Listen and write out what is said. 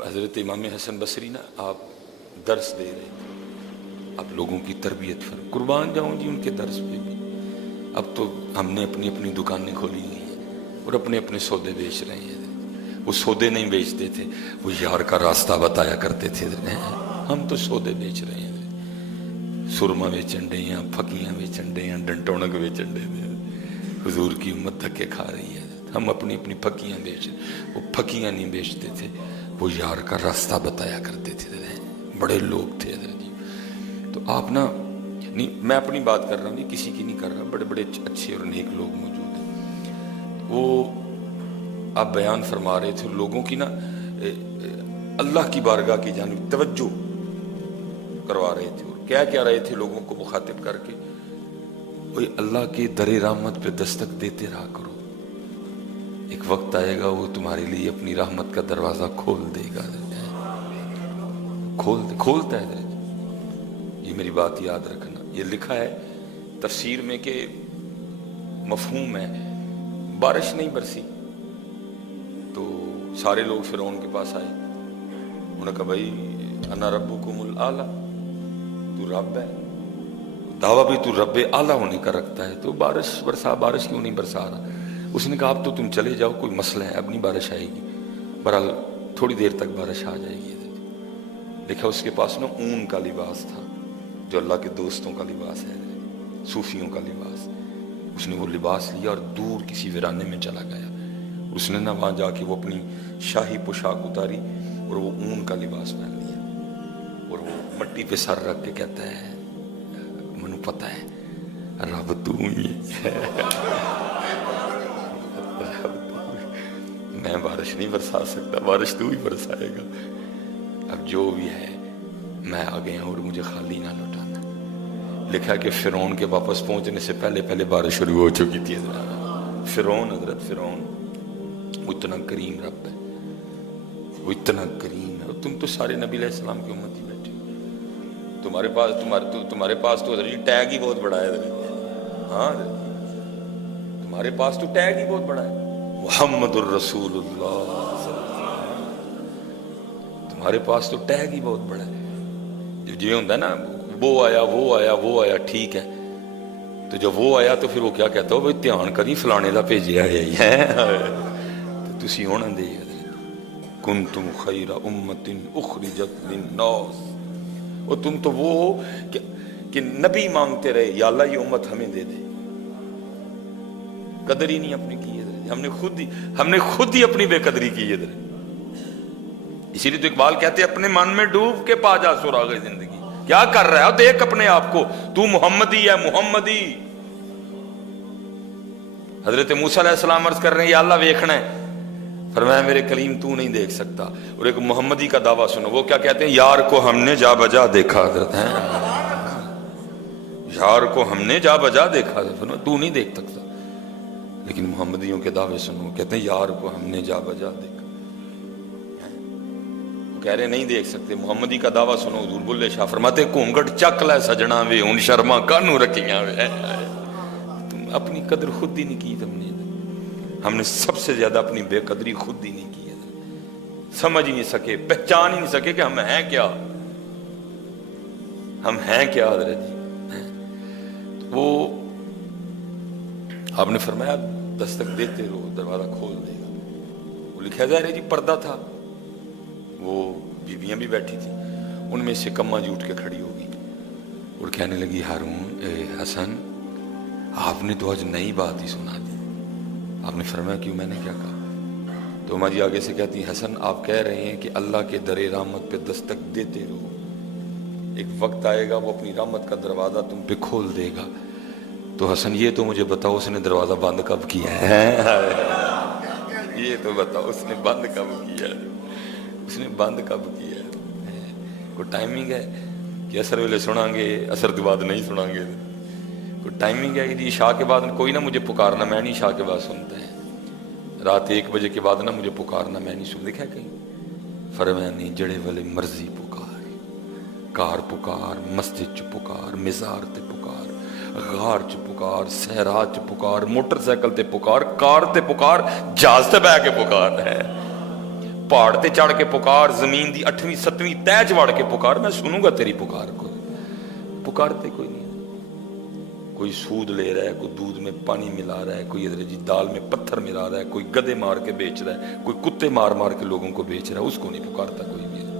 حضرت امام حسن بصری نا آپ درس دے رہے تھے، آپ لوگوں کی تربیت فرم، قربان جاؤں جی ان کے درس پہ بھی۔ اب تو ہم نے اپنی اپنی دکانیں کھولی ہوئی ہیں اور اپنے اپنے سودے بیچ رہے ہیں۔ وہ سودے نہیں بیچتے تھے، وہ یار کا راستہ بتایا کرتے تھے، ہم تو سودے بیچ رہے ہیں۔ سرما بیچن ڈے ہیں، پھکیاں بیچن ڈے ہیں، ڈنٹونک بیچن ڈے ہیں۔ حضور کی امت دھکے کھا رہی ہے، ہم اپنی اپنی پھکیاں بیچ رہے ہیں۔ وہ پھکیاں نہیں بیچتے تھے، وہ یار کا راستہ بتایا کرتے تھے، بڑے لوگ تھے جی۔ تو آپ نا نہیں، میں اپنی بات کر رہا ہوں، کسی کی نہیں کر رہا، بڑے بڑے اچھے اور نیک لوگ موجود ہیں۔ وہ آپ بیان فرما رہے تھے لوگوں کی نا اللہ کی بارگاہ کی جانب توجہ کروا رہے تھے، اور کیا رہے تھے لوگوں کو مخاطب کر کے، وہی اللہ کے در رحمت پہ دستک دیتے رہا کرو، ایک وقت آئے گا وہ تمہارے لیے اپنی رحمت کا دروازہ کھول دے گا، کھولتا ہے۔ یہ میری بات یاد رکھنا، یہ لکھا ہے تفسیر میں کہ مفہوم ہے، بارش نہیں برسی تو سارے لوگ فرعون کے پاس آئے، انہوں نے کہا بھائی انا ربکم الاعلی، تو رب ہے، دعویٰ بھی تو رب اعلیٰ ہونے کا رکھتا ہے، تو بارش برسا، بارش کیوں نہیں برسا رہا؟ اس نے کہا اب تو تم چلے جاؤ، کوئی مسئلہ ہے، اب نہیں بارش آئے گی، بہرحال تھوڑی دیر تک بارش آ جائے گی۔ لکھا اس کے پاس نا اون کا لباس تھا، جو اللہ کے دوستوں کا لباس ہے، صوفیوں کا لباس۔ اس نے وہ لباس لیا اور دور کسی ویرانے میں چلا گیا، اس نے نا وہاں جا کے وہ اپنی شاہی پوشاک اتاری اور وہ اون کا لباس پہن لیا، اور وہ مٹی پہ سر رکھ کے کہتا ہے منو پتہ ہے رب تو ہی ہے، میں بارش نہیں برسا سکتا، بارش تو ہی برسائے گا، اب جو بھی ہے میں آ گیا اور مجھے خالی نہ لوٹانا۔ لکھا کہ فرعون کے واپس پہنچنے سے پہلے بارش شروع ہو چکی تھی۔ فرعون، حضرت فرعون وہ اتنا کریم رب ہے، وہ اتنا کریم ہے، اور تم تو سارے نبی علیہ السلام کی امت ہی بیٹھے، تمہارے پاس تو حضرت ٹیگ ہی بہت بڑا ہے، ہاں تمہارے پاس تو ٹیگ ہی بہت بڑا ہے، محمد الرسول اللہ، تمہارے پاس تو ٹیگ ہی بہت بڑا ہے۔ جو ہوتا ہے نا وہ آیا ٹھیک ہے، تو جب وہ آیا تو پھر وہ کیا کہتا ہو بھائی دھیان کری فلانے دا بھیجیا ہے، تو تسی ہونا دے کنتم خیر امت اخرجت للناس، اور تم تو وہ ہو کہ نبی مانگتے رہے یا اللہ یہ امت ہمیں دے دے، قدر ہی نہیں اپنی کی ہے، ہم نے خود ہی اپنی بے قدری کی ہے۔ اسی لیے تو اقبال کہتے ہیں اپنے من میں ڈوب کے پا جا سراغ زندگی، کیا کر رہا ہے دیکھ اپنے آپ کو، تو محمدی ہے، محمدی۔ حضرت موسیٰ علیہ السلام عرض کر رہے ہیں یا اللہ ویکھنا ہے، فرمایا میرے کلیم تو نہیں دیکھ سکتا، اور ایک محمدی کا دعویٰ سنو، وہ کیا کہتے ہیں یار کو ہم نے جا بجا دیکھا، حضرت ہیں یار کو ہم نے جا بجا دیکھا، تو نہیں دیکھ سکتا، لیکن محمدیوں کے دعوے سنو، کہتے ہیں یار کو ہم نے جا بجا دیکھا، کہہ رہے نہیں دیکھ سکتے۔ محمدی کا دعویٰ سنو، حضور بلے شاہ فرماتے گھونگھٹ چک لے سجنا وے ہن شرما کانوں رکھیاں وے، تم اپنی قدر خود ہی نہیں کی، ہم نے سب سے زیادہ اپنی بے قدری خود ہی نہیں کی ہے، سمجھ ہی نہیں سکے، پہچان ہی نہیں سکے کہ ہم ہیں کیا، ہم ہیں کیا حضرت جی۔ وہ آپ نے فرمایا دستک دیتے رہو دروازہ کھول دے گا۔ وہ لکھا ظاہر ہے جی پردہ تھا، وہ بیویاں بھی بیٹھی تھیں، ان میں سے کماں جی اٹھ کے کھڑی ہوگی اور کہنے لگی ہارون حسن آپ نے تو آج نئی بات ہی سنا دی۔ آپ نے فرمایا کیوں، میں نے کیا کہا؟ تو ماں جی آگے سے کہتی حسن آپ کہہ رہے ہیں کہ اللہ کے در رحمت پہ دستک دیتے رہو، ایک وقت آئے گا وہ اپنی رحمت کا دروازہ تم پہ کھول دے گا، تو حسن یہ تو مجھے بتاؤ اس نے دروازہ بند کب کیا ہے؟ یہ تو بتاؤ اس نے بند کب کیا ہے، اس نے بند کب کیا ہے؟ کوئی ٹائمنگ ہے کہ اثر ویلے سنیں گے اثر کے بعد نہیں سنیں گے؟ کوئی ٹائمنگ ہے کہ جی عشاء کے بعد کوئی نہ مجھے پکارنا، میں نہیں عشاء کے بعد سنتا ہے، رات 1 بجے کے بعد نہ مجھے پکارنا، میں نہیں سن، دیکھا کہیں؟ فرمایا نہیں، جڑے والے مرضی پکار، کار پکار، مسجد چ پکار، مزار تے پکار، غار چ پکار، صحرا چ پکار، موٹر سائیکل تے پکار، کار تے پکار، جہاز تے بہ کے پکار ہے، پہاڑ تے چڑھ کے پکار, زمین دی 8ویں 7ویں تہ چ وڑ کے پکار, میں سنوں گا تیری پکار کو. پکارتے کوئی نہیں. کوئی سود لے رہا ہے, کوئی دودھ میں پانی ملا رہا ہے, کوئی ادھر جی دال میں پتھر ملا رہا ہے, کوئی گدے مار کے بیچ رہا ہے, کوئی کتے مار مار کے لوگوں کو بیچ رہا ہے, اس کو نہیں پکارتا کوئی بھی.